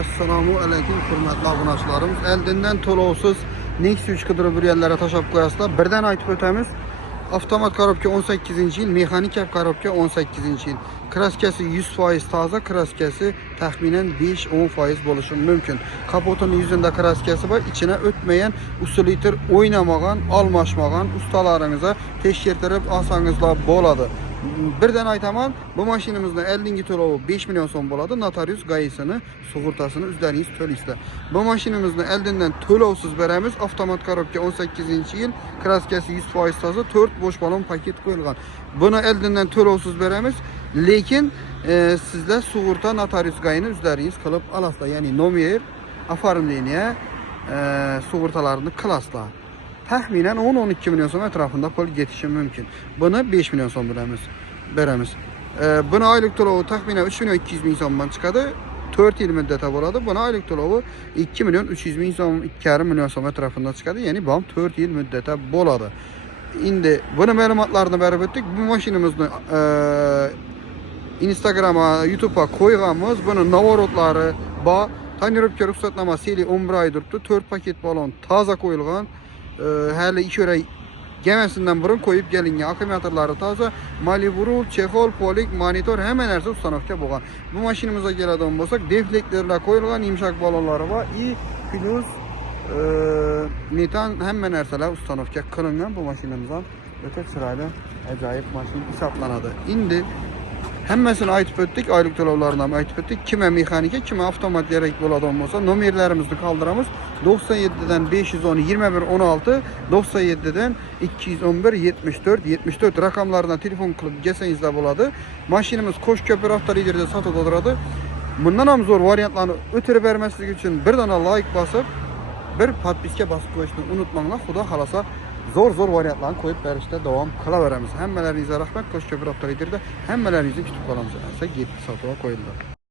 Assalamu alaykum hurmatli obunachilarimiz. Eldinden to'lovsiz Nexus 3 qidirib yurganlarga tashab qo'yasizlar. Birdan aytib o'tamiz. Avtomat korobka 18-yil, mexanik korobka 18-yil. Kraskasi 100% toza, kraskasi taxminan 5-10% bo'lishi mumkin. Kapotining yuzunda kraskasi bor, ichine o'tmagan, usulitr o'ynamagan, almashmagan ustalaringizga tekshirtirib olsangizlar bo'ladi. Birden aytaman, bu mashinamizning eldingi to'lovi 5 million so'm bo'ladi. Notarius gaisini, sug'urtasini o'zlaringiz to'laysizlar. Bu mashinamizni eldindan to'lovsiz beramiz. Avtomat korobka 18-yil, kraskasi 100% toza, 4 bo'sh balon paket qo'yilgan. Buni eldindan to'lovsiz beramiz. Lekin sizlar sug'urta notarius gaini o'zlaringiz qilib olasizlar. Ya'ni nomer, оформление sug'urtalarini qilasizlar. Tahminen 10-12 milyon so'm etrafında pul yetishi mümkün. Bunu 5 milyon so'm beramiz. Buni oylik to'lovi tahminen 3 milyon 200 ming so'mdan chiqadi. 4 yil muddati bo'ladi. Buni oylik to'lovi 2 milyon 300 ming so'm, 2,5 milyon so'm etrafında chiqadi. Ya'ni bu 4 yil muddati bo'ladi. Endi buni ma'lumotlarni berib o'tdik. Bu mashinamizni Instagram'a, YouTube'a qo'yganmiz. Buni novorotlari bor. Tonirovka ruxsatnomasi 11 oy turibdi. 4 paket balon toza qo'yilgan. Hali ishora gemisinden burun koyup gelingan akkumulyatorlari toza, Malibrul, Chexol, Polik, monitor hamma narsa ustanovka bo'lgan. Bu mashinamizga keladigan bo'lsak, deflektlarlar qo'yilgan, yumshoq balonlari bor, i plus metan hamma narsalar ustanovka qilingan. Bu mashinamizdan o'ta chiroyli, ajoyib mashina hisoblanadi. Endi hammasini aytib o'tdik, oylik to'lovlarini ham aytib o'tdik. Kimga mexanika, kimga avtomat kerak bo'ladigan bo'lsa, nomerlarimizni qoldiramiz. 97 dan 510 21 16, 97 dan 211 74 74 raqamlardan telefon qilib kelsangizlar bo'ladi. Mashinamiz Qo'shko'pir avtoliderda sotib o'tiradi. Bundan ham zo'r variantlarni o'tirib bermaslik uchun bir dona like bosib, bir podpiska bosib qo'yishni unutmanglar. Xudo xolasa zo'r variantlarni qo'yib berishda davom qilaveramiz. Hammalaringizga rahmat. Qo'shko'pir avtoliderda hammalaringizni kutib qolamiz. Asa 7 sotuva qo'yildi.